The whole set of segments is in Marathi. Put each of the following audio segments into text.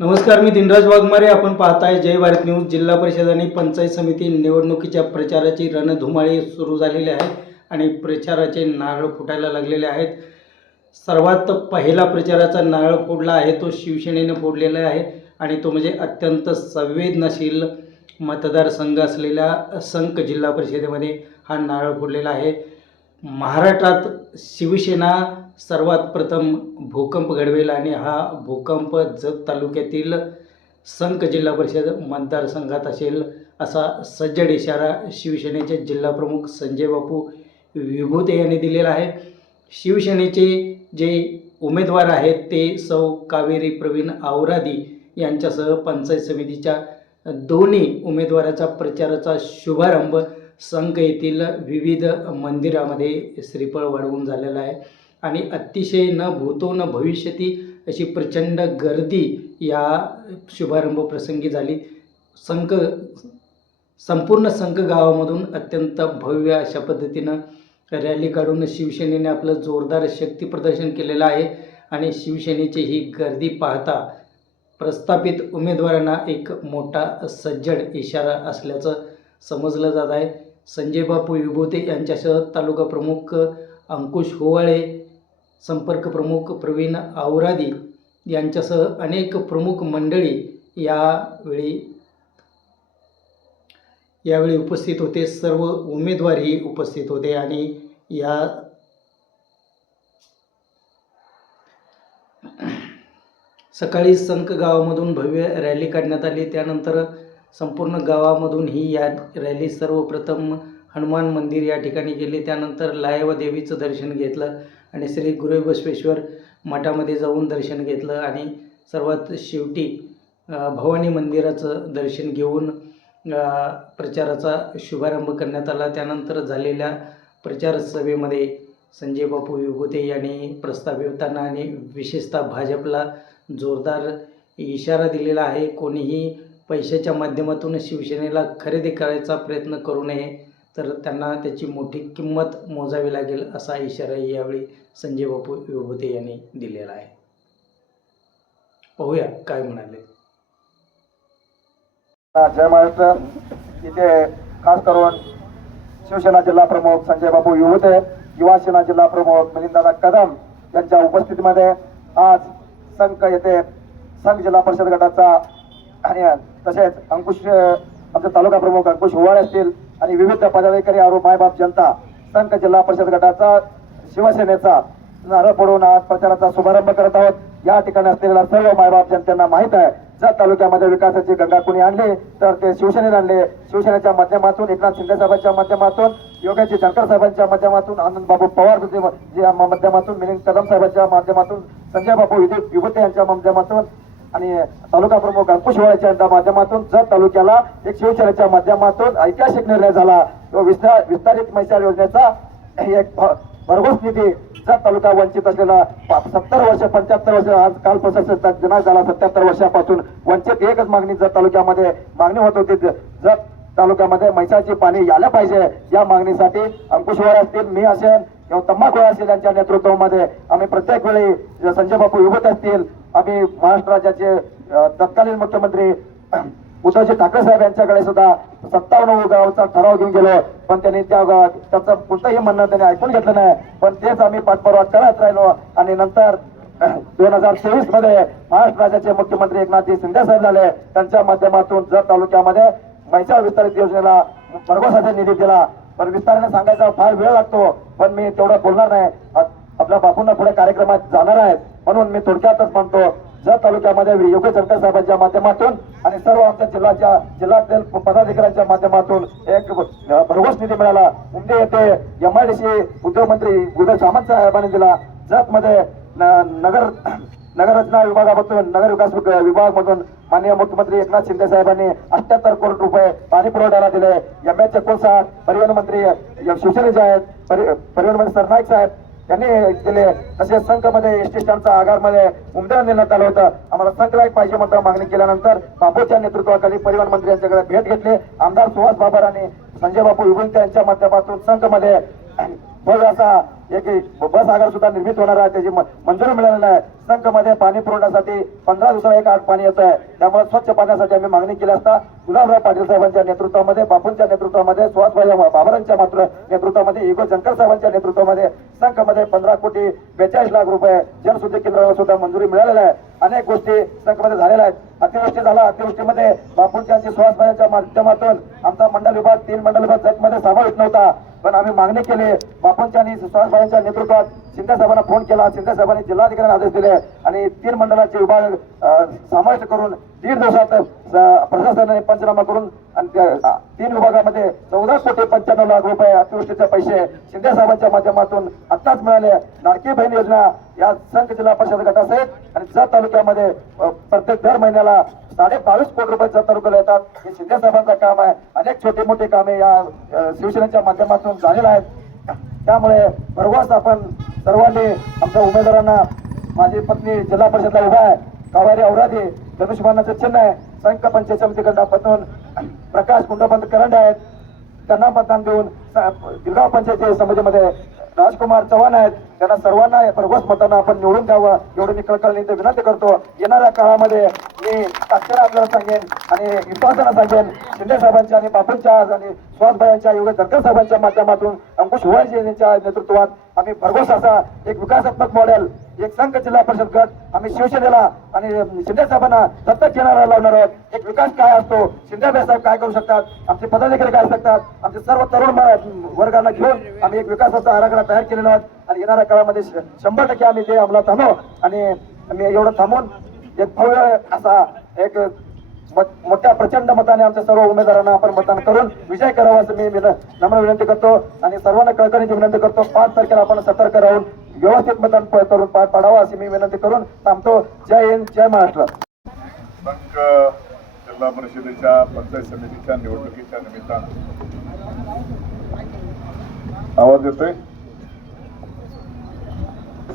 नमस्कार मी दिनराज वाघमारे. आपण पाहताय जय भारत न्यूज. जिल्हा परिषद आणि पंचायत समिती निवडणुकीच्या प्रचाराची रणधुमाळी सुरू झालेली आहे आणि प्रचाराचे नारळ फुटायला लागलेले आहेत. सर्वात पहिला प्रचाराचा नारळ फोडला आहे तो शिवसेनेने फोडलेला आहे आणि तो म्हणजे अत्यंत संवेदनशील मतदारसंघ असलेल्या संक जिल्हा परिषदेमध्ये हा नारळ फोडलेला आहे. महाराष्ट्रात शिवसेना सर्वात प्रथम भूकंप घडवेल आणि हा भूकंप जत तालुक्यातील संक जिल्हा परिषद मतदारसंघात असेल असा सज्जड इशारा शिवसेनेचे जिल्हाप्रमुख संजय बापू विभूते यांनी दिलेला आहे. शिवसेनेचे जे उमेदवार आहेत ते सौ कावेरी प्रवीण आवरादी यांच्यासह पंचायत समितीच्या दोन्ही उमेदवाराचा प्रचाराचा शुभारंभ संक येथील विविध मंदिरामध्ये श्रीफळ वाढवून झालेला आहे. आणि अतिशय न भूतो न भविष्यती अशी प्रचंड गर्दी या शुभारंभ प्रसंगी झाली. संक संपूर्ण संक गावामधून अत्यंत भव्य अशा पद्धतीनं रॅली काढून शिवसेनेने आपलं जोरदार शक्तीप्रदर्शन केलेलं आहे आणि शिवसेनेची ही गर्दी पाहता प्रस्थापित उमेदवारांना एक मोठा सज्जड इशारा असल्याचं समजलं जात आहे. संजय बापू विभूते यांच्यासह तालुका प्रमुख अंकुश होवाळे संपर्क प्रमुख प्रवीण आवरादी यांच्यासह अनेक प्रमुख मंडळी यावेळी यावेळी उपस्थित होते. सर्व उमेदवारही उपस्थित होते आणि या सकाळी संक गावामधून भव्य रॅली काढण्यात आली. त्यानंतर संपूर्ण गावामधून ही या रॅली सर्वप्रथम हनुमान मंदिर या ठिकाणी गेली. त्यानंतर लायव देवीचं दर्शन घेतलं. आणि श्री गुरु बसवेश्वर मठामध्ये जाऊन दर्शन घेतलं आणि सर्वात शेवटी भवानी मंदिराचं दर्शन घेऊन प्रचाराचा शुभारंभ करण्यात आला. त्यानंतर झालेल्या प्रचार सभेमध्ये संजय बापू विभूते यांनी प्रस्तावितांना आणि विशेषतः भाजपला जोरदार इशारा दिलेला आहे. कोणीही पैशाच्या माध्यमातून शिवसेनेला खरेदी करायचा प्रयत्न करू नये तर त्यांना त्याची मोठी किंमत मोजावी लागेल असा इशाराही यावेळी संजय बापू विभूते यांनी दिलेला आहे. पाहूया काय म्हणाले. जय महाराष्ट्र इथे खास करून शिवसेना जिल्हा प्रमुख संजय बापू विभूते युवा सेना जिल्हा प्रमुख मिलिंदादा कदम यांच्या उपस्थितीमध्ये आज संघ येथे संघ जिल्हा परिषद गटाचा आणि तसेच अंकुश आमचे तालुका प्रमुख अंकुश होवाळे असतील आणि विविध पदाधिकारी आरोप मायबाप जनता संघ जिल्हा परिषद गटाचा शिवसेनेचा नारळ पडून आज प्रचाराचा शुभारंभ करत आहोत. या ठिकाणी असलेल्या सर्व मायबाप जनतेना माहीत आहे जर तालुक्यामध्ये विकासाची गंगा कुणी आणली तर ते शिवसेनेने आणले. शिवसेनेच्या माध्यमातून एकनाथ शिंदे साहेबांच्या माध्यमातून योगाजी शंकर साहेबांच्या माध्यमातून आनंद बाबू पवार माध्यमातून मिलिंद कदम साहेबांच्या माध्यमातून संजय बाबू विद्युत विभूते यांच्या माध्यमातून आणि तालुका प्रमुख अंकुश वाळ्याच्या यांच्या माध्यमातून जत तालुक्याला एक शिवसेनेच्या माध्यमातून ऐतिहासिक निर्णय झाला. तो विस्तार विस्तारित मैसाळ योजनेचा एक भरघोस निधी जत तालुका वंचित असलेला सत्तर वर्ष पंच्याहत्तर वर्ष आज काल दिनांक झाला. सत्याहत्तर वर्षापासून वंचित एकच मागणी जत तालुक्यामध्ये मागणी होत होती. जत तालुक्यामध्ये मैसाची पाणी यायला पाहिजे. या मागणीसाठी अंकुशवर असतील मी असेल किंवा तंबाखू असेल यांच्या नेतृत्वामध्ये आम्ही प्रत्येक वेळी संजय बापू विभूत असतील. आम्ही महाराष्ट्र राज्याचे तत्कालीन मुख्यमंत्री उद्धवजी ठाकरे साहेब यांच्याकडे सुद्धा सत्तावन्न गावचा ठराव घेऊन गेलो. पण त्यांनी त्या त्याचं कुठलंही म्हणणं त्यांनी ऐकून घेतलं नाही. पण तेच आम्ही पाठपुरावा करत राहिलो. आणि नंतर दोन हजार चोवीसमध्ये महाराष्ट्र राज्याचे मुख्यमंत्री एकनाथजी शिंदे साहेब झाले. त्यांच्या माध्यमातून जर तालुक्यामध्ये मैसा विस्तारित योजनेला भरघोसाचा निधी दिला. पण विस्ताराने सांगायचा फार वेळ लागतो. पण मी तेवढं बोलणार नाही. आपल्या बापूंना पुढे कार्यक्रमात जाणार आहेत. म्हणून मी थोडक्यातच म्हणतो जत तालुक्यामध्ये योग्य सरकार साहेबांच्या माध्यमातून आणि सर्व आमच्या जिल्ह्याच्या जिल्ह्यातील पदाधिकाऱ्यांच्या माध्यमातून एक भरघोस निधी मिळाला. उमदे येथे एमआयडीसी उद्योगमंत्री उदय सामंत साहेबांनी दिला. जतमध्ये नगर नगररचना विभागामधून नगर विकास विभाग मधून माननीय मुख्यमंत्री एकनाथ शिंदे साहेबांनी अठ्याहत्तर कोटी रुपये पाणी पुरवठ्याला दिले. एम एच एकोणसाठ परिवहन मंत्री शिवसेनेचे आहेत परिवहन मंत्री सरनाईक साहेब यांनी केले. म्हणजे तसेच संघमध्ये एस टी स्टँडचा आगारमध्ये उमदेवान देण्यात आलं होतं. आम्हाला संघलायक पाहिजे म्हणता मागणी केल्यानंतर बापूच्या नेतृत्वाखाली परिवहन मंत्री यांच्याकडे भेट घेतली. आमदार सुहास बाबर आणि संजय बापू यांच्या माध्यमातून संघमध्ये भव्य असा एक बसागर सुद्धा निर्मित होणार आहे. त्याची मंजुरी मिळालेलं आहे. संघमध्ये पाणी पुरवण्यासाठी पंधरा दिवसाला एक आठ पाणी येत आहे त्यामुळे स्वच्छ पाण्यासाठी आम्ही मागणी केली असता गुलाबराव पाटील साहेबांच्या नेतृत्वामध्ये बापूंच्या नेतृत्वामध्ये सुहासभाई बाबरांच्या मात्र नेतृत्वामध्ये इगो शंकर साहेबांच्या नेतृत्वामध्ये संघमध्ये पंधरा कोटी बेचाळीस लाख रुपये जलशुद्धी केंद्राला सुद्धा मंजुरी मिळालेल्या आहे. अनेक गोष्टी संघमध्ये झालेल्या आहेत. अतिवृष्टी झाला अतिवृष्टीमध्ये बापूंच्या सुहासभाईच्या माध्यमातून आमचा मंडल विभाग तीन मंडल विभाग जगमध्ये समावेश नव्हता. पण आम्ही मागणी केली. बापांच्या आणि नेतृत्वात शिंदे साहेबांना फोन केला. शिंदे साहेबांनी जिल्हाधिकाऱ्यांना आदेश दिले. आणि तीन मंडळाचे विभाग समाविष्ट करून दीड दिवसात प्रशासनाने पंचनामा करून आणि तीन विभागामध्ये चौदा कोटी पंच्याण्णव लाख रुपये अतिवृष्टीचे पैसे शिंदे साहेबांच्या माध्यमातून आत्ताच मिळाले. लाडकी बहीण योजना या संघ जिल्हा परिषद गटासहित आणि जत तालुक्यामध्ये प्रत्येक दर महिन्याला साडे बावीस कोटी रुपये तालुक्याला येतात हे शिंदे साहेबांचं काम आहे. अनेक छोटे मोठे कामे या शिवसेनेच्या माध्यमातून झालेले आहेत. त्यामुळे भरघोस आपण सर्वांनी आमच्या उमेदवारांना माझी पत्नी जिल्हा परिषदला उभा आहे. कावारी औराधी धनुष्यमानाचं चिन्ह आहे. संघ पंचायत समितीकडनं पतून प्रकाश कुंडबंद करंडे आहेत. त्यांना मतदान देऊन गिरगाव पंचायत समितीमध्ये राजकुमार चव्हाण आहेत. त्यांना सर्वांना भरघोस मतांना आपण निवडून द्यावं. एवढी मी कळकळीने विनंती करतो. येणाऱ्या काळामध्ये मी ताकदीने आपल्याला सांगेन आणि विश्वासानं सांगेन. शिंदे साहेबांच्या आणि बापूंच्या आणि सुहासभाईंच्या योगेश दरकर साहेबांच्या माध्यमातून अंकुश हुवाजी यांच्या नेतृत्वात आम्ही भरघोस असा एक विकासात्मक मॉडेल एक संघ जिल्हा परिषद गट आम्ही शिवसेनेला आणि शिंदे साहेबांना दत्तक घेणारा लावणार आहोत. एक विकास काय असतो शिंदे साहेब काय करू शकतात आमचे पदाधिकारी काय शकतात आमचे सर्व तरुण वर्गांना वर्गाला घेऊन आम्ही एक विकासाचा आराखडा तयार केलेला आहोत. आणि येणाऱ्या काळामध्ये श- शंभर टक्के आम्ही ते अंमलात आणू. आणि आम्ही एवढं थांबून एक भव्य असा एक मोठ्या प्रचंड मताने आमच्या सर्व उमेदवारांना आपण मतदान करून विजय करावा असं मी नम्र विनंती करतो. आणि सर्वांना कळकळीची विनंती करतो. पाच तारखेला आपण सतर्क राहून व्यवस्थित मतदान करून पार पाडावा अशी मी विनंती करून थांबतो. जय हिंद जय महाराष्ट्र. संघ जिल्हा परिषदेच्या पंचायत समितीच्या निवडणुकीच्या निमित्तानं. आवाज येतोय?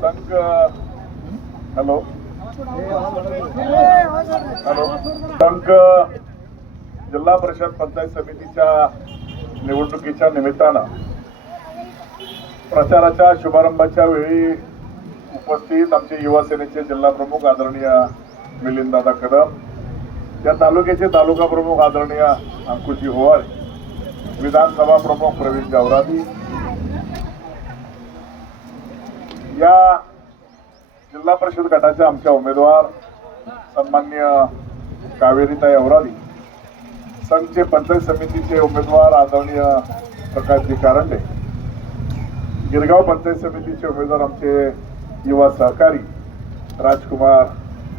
संघ हॅलो. संघ जिल्हा परिषद पंचायत समितीच्या निवडणुकीच्या निमित्तानं प्रचाराच्या शुभारंभाच्या वेळी उपस्थित आमचे युवा सेनेचे जिल्हा प्रमुख आदरणीय मिलिंददादा कदम या तालुक्याचे तालुका प्रमुख आदरणीय अंकुशजी होवाळ विधानसभा प्रमुख प्रवीण जावरादी या जिल्हा परिषद गटाच्या आमच्या उमेदवार सन्मान्य कावेरीताई औराली संघचे पंचायत समितीचे उमेदवार आदरणीय प्रकाशजी कारंडे गिरगाव पंचायत समितीचे उमेदवार आमचे युवा सहकारी राजकुमार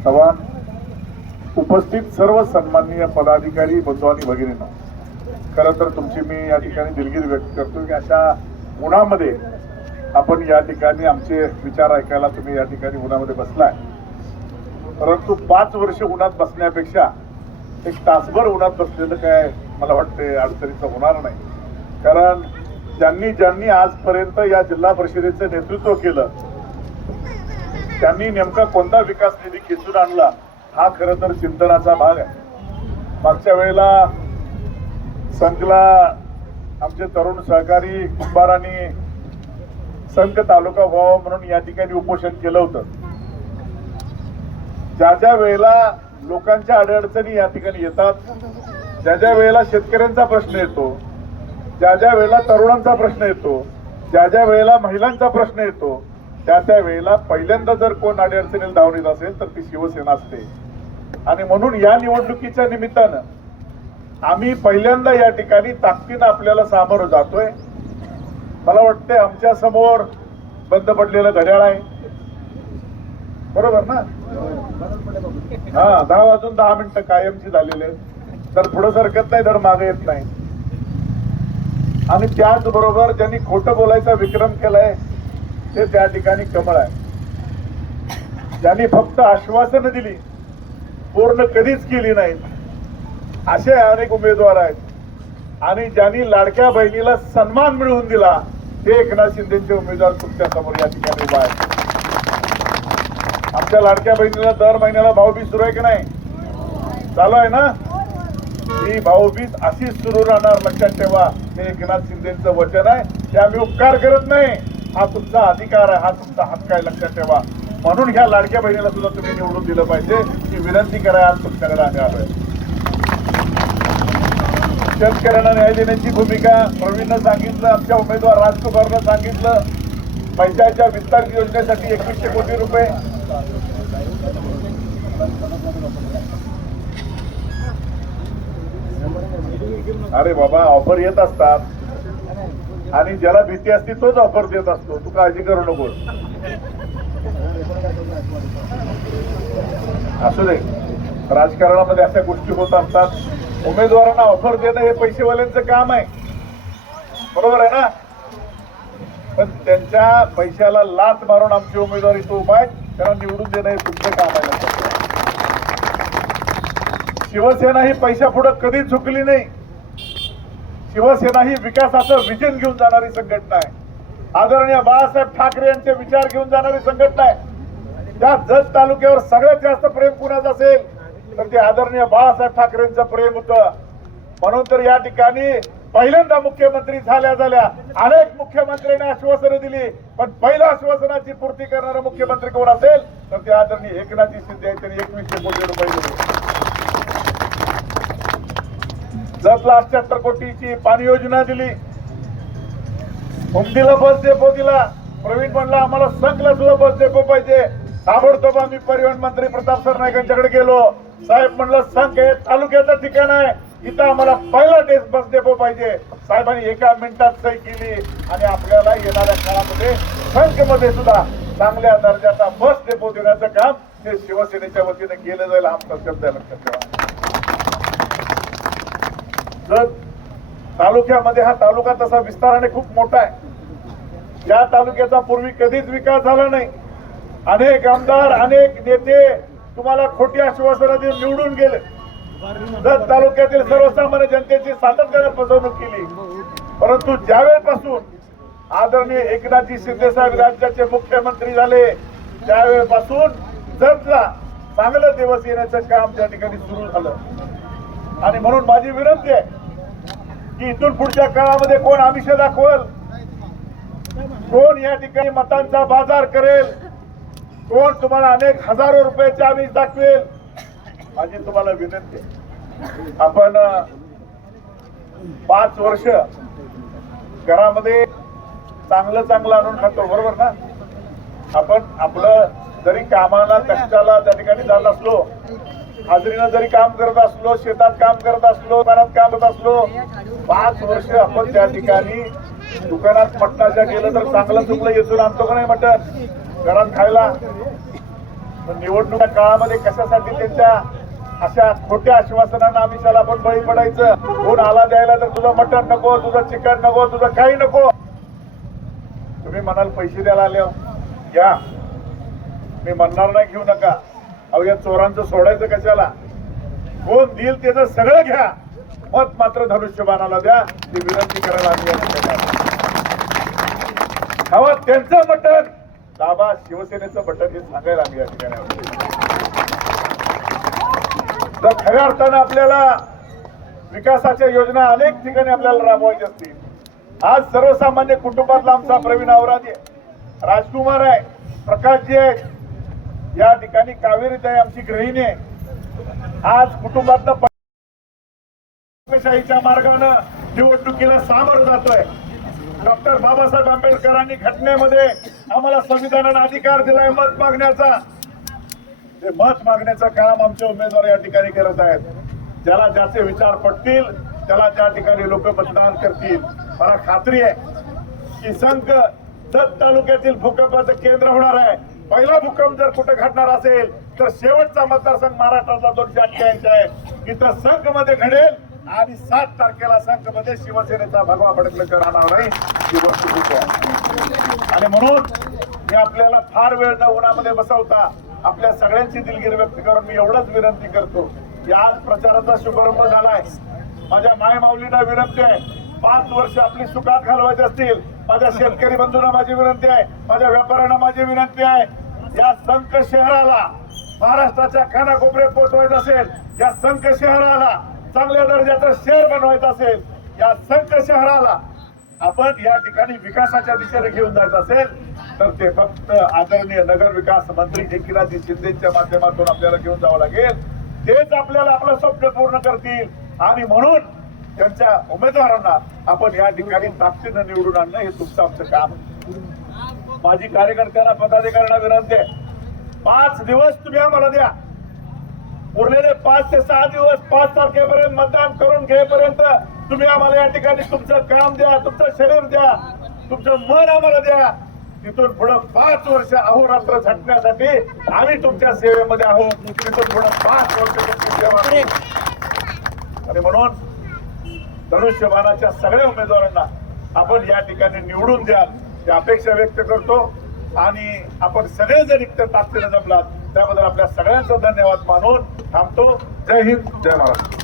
चव्हाण उपस्थित सर्व सन्माननीय पदाधिकारी बंधू आणि भगिनींना खरं तर तुमची मी या ठिकाणी दिलगिरी व्यक्त करतो की अशा उन्हामध्ये आपण या ठिकाणी आमचे विचार ऐकायला तुम्ही या ठिकाणी उन्हामध्ये बसलाय. परंतु पाच वर्ष उन्हात बसण्यापेक्षा एक तासभर उन्हात बसलेलं काय मला वाटते अडचणीचं होणार नाही. कारण ज्यांनी ज्यांनी आजपर्यंत या जिल्हा परिषदेचं नेतृत्व केलं त्यांनी नेमका कोणता विकास निधी खेचून आणला हा खरं तर चिंतनाचा भाग आहे. मागच्या वेळेला संघला आमचे तरुण सहकारी कुंभारांनी संघ तालुका व्हावा म्हणून या ठिकाणी उपोषण केलं होतं. ज्या ज्या वेळेला लोकांच्या अडचणी या ठिकाणी येतात ज्या ज्या वेळेला शेतकऱ्यांचा प्रश्न येतो ज्या ज्या वेळेला तरुणांचा प्रश्न येतो ज्या ज्या वेळेला महिलांचा प्रश्न येतो त्या त्या वेळेला पहिल्यांदा जर कोण अडीअडचणीला धावून येत असेल तर ती शिवसेना असते. आणि म्हणून या निवडणुकीच्या निमित्तानं आम्ही पहिल्यांदा या ठिकाणी ताकदीनं आपल्याला सामोरं जातोय. मला वाटते आमच्यासमोर बंद पडलेलं घड्याळ आहे. बरोबर ना? हा दहा वाजून दहा मिनिटं कायमची झालेले तर पुढे सरकत नाही तर मागे येत नाही. आणि त्याचबरोबर ज्यांनी खोटं बोलायचा विक्रम केलाय ते त्या ठिकाणी कमळ आहे. ज्यांनी फक्त आश्वासनं दिली पूर्ण कधीच केली नाहीत असे अनेक उमेदवार आहेत. आणि ज्यांनी लाडक्या बहिणीला सन्मान मिळवून दिला ते एकनाथ शिंदेचे उमेदवार तुमच्यासमोर या ठिकाणी उभा आहे आमच्या लाडक्या बहिणीला दर महिन्याला भाऊबीज सुरू आहे की नाही? चालू आहे ना? ही भाऊबीज अशीच सुरू राहणार लक्षात ठेवा. हे एकनाथ शिंदेचं वचन आहे. ते आम्ही उपकार करत नाही. हा तुमचा अधिकार आहे. हा तुमचा हक्क आहे. लक्षात ठेवा. म्हणून ह्या लाडक्या बहिणीला सुद्धा तुम्ही निवडून दिलं पाहिजे. ही विनंती करायला आज तुमच्याकडे आम्ही आलोय. शेतकऱ्यांना न्याय देण्याची भूमिका प्रवीणनं सांगितलं आमच्या उमेदवार राजकुमारनं सांगितलं. पंचायतच्या विस्तार योजनेसाठी एकवीसशे कोटी रुपये. अरे बाबा ऑफर येत असतात. आणि ज्याला भीती असते तोच ऑफर देत असतो. तू काळजी करू नको. असू दे. राजकारणामध्ये अशा गोष्टी होत असतात. उमेदवारांना ऑफर देणं हे पैसेवाल्यांचं काम आहे. बरोबर आहे ना? पण त्यांच्या पैशाला लाच मारून आमची उमेदवार तो उपाय त्यांना निवडून देणं हे तुमचं काम आहे. शिवसेना ही पैशा पुढे कधीच झुकली नाही. शिवसेना ही विकासाचं विजन घेऊन जाणारी संघटना आहे. आदरणीय बाळासाहेब ठाकरे यांचे विचार घेऊन जाणारी संघटना आहे. त्या जत तालुक्यावर सगळ्यात जास्त प्रेम कुणाचं असेल? तर ते आदरणीय बाळासाहेब ठाकरेंचं प्रेम होतं. म्हणून तर या ठिकाणी पहिल्यांदा मुख्यमंत्री झाल्या झाल्या अनेक मुख्यमंत्र्यांनी आश्वासनं दिली. पण पहिल्या आश्वासनाची पूर्ती करणारा मुख्यमंत्री कोण असेल? तर ते आदरणीय एकनाथजी शिंदे त्यांनी एकवीसशे कोटी रुपये दिले. जतला अठ्याहत्तर कोटीची पाणी योजना दिली उमदीला बस डेपो दिला? प्रवीण म्हणला आम्हाला संघला सुद्धा बस डेपो पाहिजे. ताबडतोब आम्ही परिवहन मंत्री प्रताप सरनाईकांच्याकडे गेलो. साहेब म्हणलं संघ हे तालुक्याचं ठिकाण आहे. इथं आम्हाला पहिला डेस्क बस डेपो पाहिजे. साहेबांनी एका मिनिटात सही केली आणि आपल्याला येणाऱ्या काळामध्ये संघमध्ये सुद्धा चांगल्या दर्जाचा बस डेपो देण्याचं काम हे शिवसेनेच्या वतीने केलं जाईल आमचं आमचा शब्द लक्षात ठेवा. जर तालुक्यामध्ये हा तालुका तसा विस्ताराने खूप मोठा आहे या तालुक्याचा पूर्वी कधीच विकास झाला नाही. अनेक आमदार अनेक नेते तुम्हाला खोटी आश्वासनं देऊन निवडून गेले. जत तालुक्यातील सर्वसामान्य जनतेची सातत्याने फसवणूक केली परंतु ज्यावेळेपासून आदरणीय एकनाथजी शिंदे साहेब राज्याचे मुख्यमंत्री झाले त्यावेळेपासून जतला चांगलं दिवस येण्याचं काम त्या ठिकाणी सुरू झालं. आणि म्हणून माझी विनंती आहे की इथून पुढच्या काळामध्ये कोण आमिष दाखवल? कोण या ठिकाणी मतांचा बाजार करेल? कोण तुम्हाला अनेक हजारो रुपयाचे आमिष दाखवेल? माझी तुम्हाला विनंती आपण पाच वर्ष घरामध्ये चांगलं चांगलं आणून खातो बरोबर ना? आपण आपलं जरी कामाला कष्टाला त्या ठिकाणी जात असलो हाजरीनं जरी काम करत असलो शेतात काम करत असलो दुकानात काम करत असलो पाच वर्ष आपण त्या ठिकाणी दुकानात मटणाच्या गेलं तर चांगलं चुकलं येतो आणतो का नाही मटण? घरात खायला. पण निवडणुका काळामध्ये कशासाठी त्यांच्या अशा खोट्या आश्वासनांना आम्ही त्याला आपण बळी पडायचं? कोण आला द्यायला तर तुझं मटण नको तुझं चिकन नको तुझं काही नको. तुम्ही म्हणाल पैसे द्यायला आले हो. घ्या मी म्हणणार नाही घेऊ नका. अहो या चोरांचं सोडायचं कशाला? कोण देईल त्याचं सगळं घ्या. मत मात्र धनुष्यबाणाला द्या. ती विनंती करायला आम्ही या त्यांचं मटण. दाबा शिवसेनेचं बटन हे सांगायला आम्ही या ठिकाणी तर खऱ्या अर्थानं आपल्याला विकासाच्या योजना अनेक ठिकाणी आपल्याला राबवायच्या असतील. आज सर्वसामान्य कुटुंबातला आमचा प्रवीण आवरादी आहे राजकुमार आहे प्रकाशजी आहे या ठिकाणी कावेरीत आहे आमची गृहिणी आहे. आज कुटुंबातलं लोकशाहीच्या मार्गानं निवडणुकीला सामोरं जातोय. डॉक्टर बाबासाहेब आंबेडकरांनी घटनेमध्ये आम्हाला संविधानाने अधिकार दिलाय मत मागण्याचा. ते मत मागण्याचं काम आमचे उमेदवार या ठिकाणी करत आहेत. ज्याला ज्याचे विचार पटतील त्याला त्या ठिकाणी लोक मतदान करतील. मला खात्री आहे की संघ जत तालुक्यातील भूकंपाचं केंद्र होणार आहे. पहिला भूकंप जर कुठं घडणार असेल तर शेवटचा मतदारसंघ महाराष्ट्राचा दोनशे अठ्ठ्याऐंशी आहे इथं संघमध्ये घडेल. आणि सात तारखेला संघमध्ये शिवसेनेचा भगवा फडकलेकर राहणार नाही ही वस्तुस्थिती आहे. आणि म्हणून मी आपल्याला फार वेळ न उन्हामध्ये बसवता आपल्या सगळ्यांची दिलगिरी व्यक्त करून मी एवढंच विनंती करतो की आज प्रचाराचा शुभारंभ झालाय. माझ्या माय माऊलींना विनंती आहे पाच वर्ष आपली सुखात घालवायची असतील माझ्या शेतकरी बंधूंना माझी विनंती आहे माझ्या व्यापाऱ्यांना माझी विनंती आहे या संख शहराला महाराष्ट्राच्या कानाकोपऱ्यात पोहोचवायचं असेल या संख शहराला चांगल्या दर्जाचं शहर बनवायचं असेल या संत शहराला आपण या ठिकाणी विकासाच्या दिशेने घेऊन जायचं असेल तर ते फक्त आदरणीय नगर विकास मंत्री एकनाथजी शिंदेच्या माध्यमातून आपल्याला घेऊन जावं लागेल. तेच आपल्याला आपलं स्वप्न पूर्ण करतील. आणि म्हणून त्यांच्या उमेदवारांना आपण या ठिकाणी ताकदीनं निवडून आणणं हे तुमचं आमचं काम. माझी कार्यकर्त्यांना पदाधिकाऱ्यांना विनंती आहे. पाच दिवस तुम्ही आम्हाला द्या. उरलेले पाच ते सहा हो, दिवस पाच तारखेपर्यंत मतदान करून घेईपर्यंत तुम्ही आम्हाला या ठिकाणी तुमचं काम द्या तुमचं शरीर द्या तुमचं मन आम्हाला द्या। तिथून पुढे पाच वर्ष अहोरात्र झटण्यासाठी आम्ही तुमच्या सेवेमध्ये आहोत. तिथून पुढे पाच वर्ष आणि म्हणून धनुष्यबाणाच्या सगळ्या उमेदवारांना आपण या ठिकाणी निवडून द्याल ही अपेक्षा व्यक्त करतो. आणि आपण सगळेजण इतकं तात्पर्य जमलात. त्याबद्दल आपल्या सगळ्यांचा धन्यवाद मानून थांबतो. जय हिंद जय महाराष्ट्र.